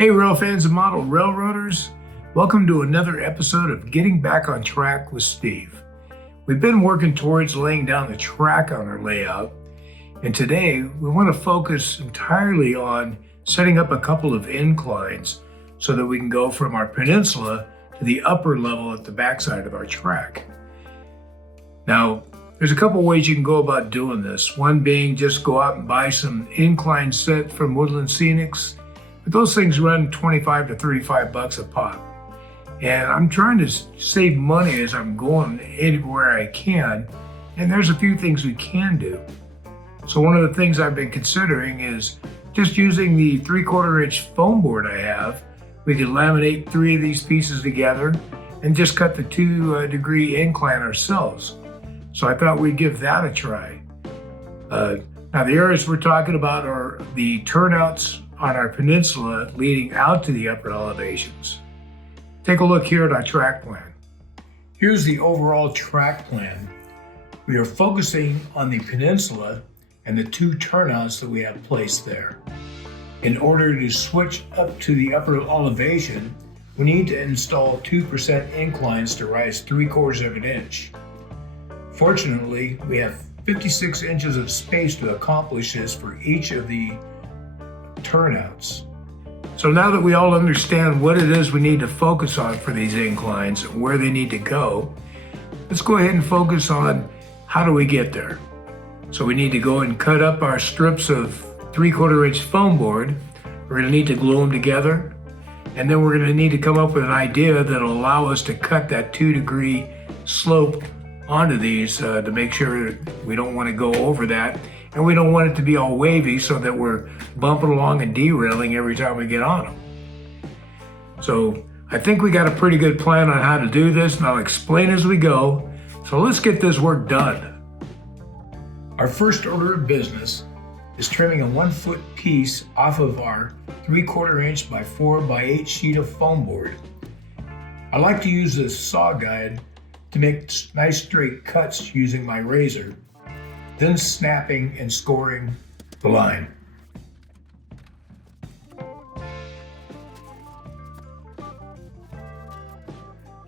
Hey, rail fans and model railroaders. Welcome to another episode of Getting Back on Track with Steve. We've been working towards laying down the track on our layout, and today we want to focus entirely on setting up a couple of inclines so that we can go from our peninsula to the upper level at the backside of our track. Now, there's a couple ways you can go about doing this. One being just go out and buy some incline set from Woodland Scenics. But those things run 25 to 35 bucks a pop. And I'm trying to save money as I'm going anywhere I can. And there's a few things we can do. So one of the things I've been considering is just using the 3/4 inch foam board I have. We could laminate 3 of these pieces together and just cut the 2-degree incline ourselves. So I thought we'd give that a try. Now the areas we're talking about are the turnouts on our peninsula leading out to the upper elevations. Take a look here at our track plan. Here's the overall track plan. We are focusing on the peninsula and the 2 turnouts that we have placed there. In order to switch up to the upper elevation, we need to install 2% inclines to rise 3/4 of an inch. Fortunately, we have 56 inches of space to accomplish this for each of the turnouts. So now that we all understand what it is we need to focus on for these inclines and where they need to go, let's go ahead and focus on how do we get there. So we need to go and cut up our strips of 3/4 inch foam board. We're going to need to glue them together, and then we're going to need to come up with an idea that'll allow us to cut that 2-degree slope onto these to make sure we don't want to go over that. And we don't want it to be all wavy so that we're bumping along and derailing every time we get on them. So I think we got a pretty good plan on how to do this, and I'll explain as we go. So let's get this work done. Our first order of business is trimming a 1-foot piece off of our 3/4 inch by 4 by 8 sheet of foam board. I like to use this saw guide to make nice straight cuts using my razor, then snapping and scoring the line.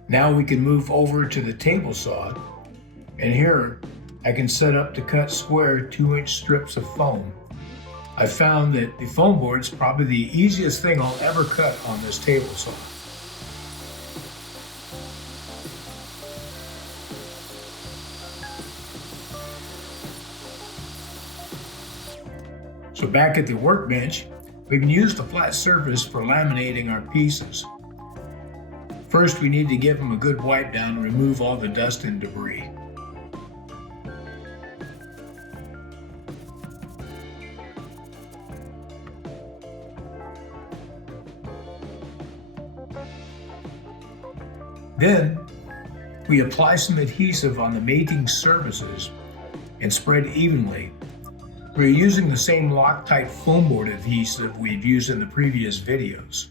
Now we can move over to the table saw, and here I can set up to cut square 2-inch strips of foam. I found that the foam board is probably the easiest thing I'll ever cut on this table saw. So back at the workbench, we can use the flat surface for laminating our pieces. First, we need to give them a good wipe down and remove all the dust and debris. Then, we apply some adhesive on the mating surfaces and spread evenly. We're using the same Loctite foam board adhesive we've used in the previous videos.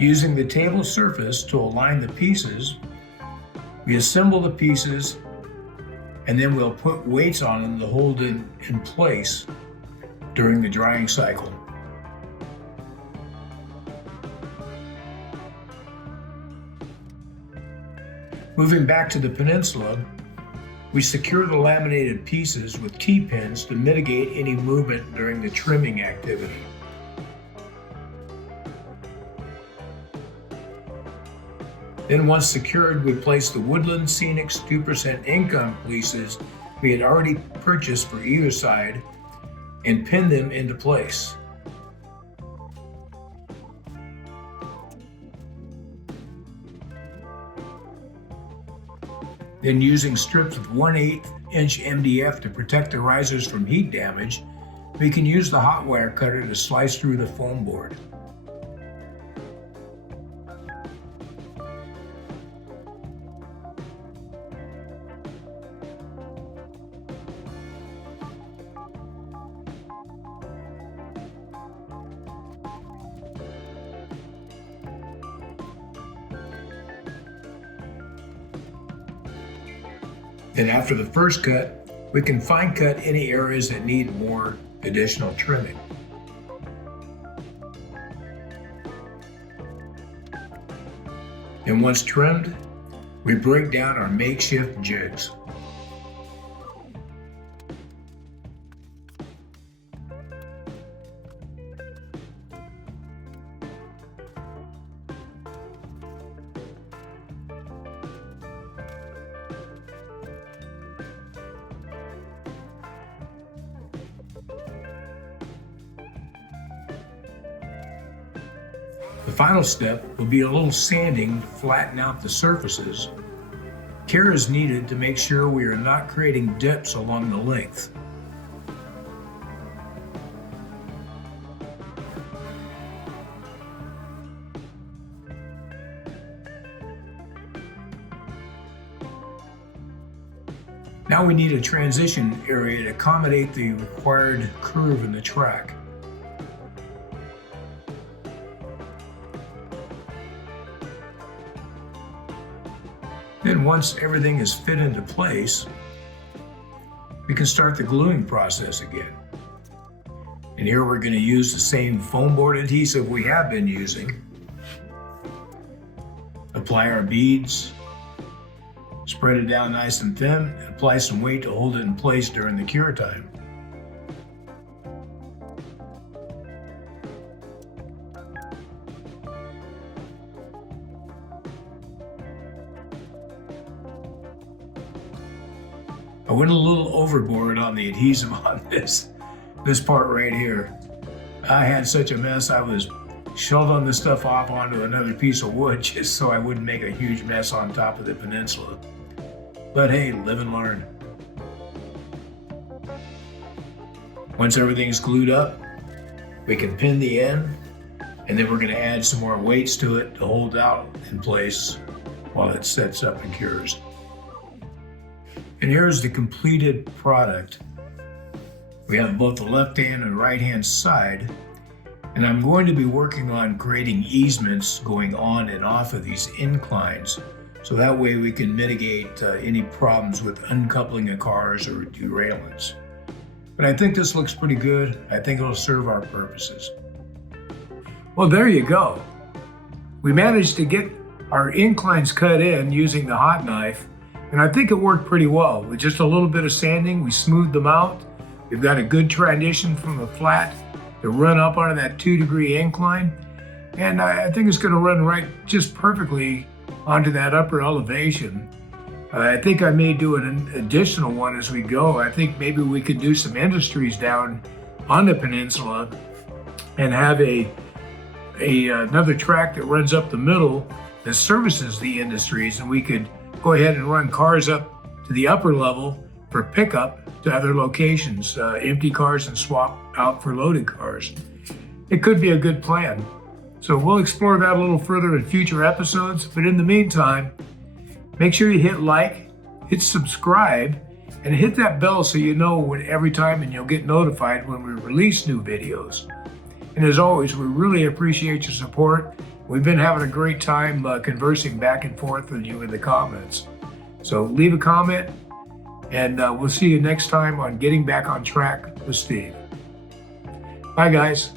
Using the table surface to align the pieces, we assemble the pieces, and then we'll put weights on them to hold it in place during the drying cycle. Moving back to the peninsula, we secure the laminated pieces with T-pins to mitigate any movement during the trimming activity. Then once secured, we place the Woodland Scenics 2% income pieces we had already purchased for either side and pin them into place. Then using strips of 1/8 inch MDF to protect the risers from heat damage, we can use the hot wire cutter to slice through the foam board. Then after the first cut, we can fine cut any areas that need more additional trimming. And once trimmed, we break down our makeshift jigs. The final step will be a little sanding to flatten out the surfaces. Care is needed to make sure we are not creating dips along the length. Now we need a transition area to accommodate the required curve in the track. Then once everything is fit into place, we can start the gluing process again. And here we're going to use the same foam board adhesive we have been using. Apply our beads, spread it down nice and thin, and apply some weight to hold it in place during the cure time. I went a little overboard on the adhesive on this part right here. I had such a mess. I was shoveling this stuff off onto another piece of wood just so I wouldn't make a huge mess on top of the Peninsula. But hey, live and learn. Once everything's glued up, we can pin the end, and then we're going to add some more weights to it to hold out in place while it sets up and cures. And here's the completed product. We have both the left hand and right hand side, and I'm going to be working on creating easements going on and off of these inclines, so that way we can mitigate any problems with uncoupling of cars or derailments. But I think this looks pretty good. I think it'll serve our purposes. Well, there you go. We managed to get our inclines cut in using the hot knife, and I think it worked pretty well. With just a little bit of sanding, we smoothed them out. We've got a good transition from the flat to run up onto that 2-degree incline. And I think it's gonna run right just perfectly onto that upper elevation. I think I may do an additional one as we go. I think maybe we could do some industries down on the Peninsula and have another track that runs up the middle that services the industries, and we could go ahead and run cars up to the upper level for pickup to other locations, empty cars and swap out for loaded cars. It could be a good plan. So we'll explore that a little further in future episodes, but in the meantime, make sure you hit like, hit subscribe, and hit that bell so you know when every time, and you'll get notified when we release new videos. And as always, we really appreciate your support. We've been having a great time conversing back and forth with you in the comments. So leave a comment, and we'll see you next time on Getting Back on Track with Steve. Bye, guys.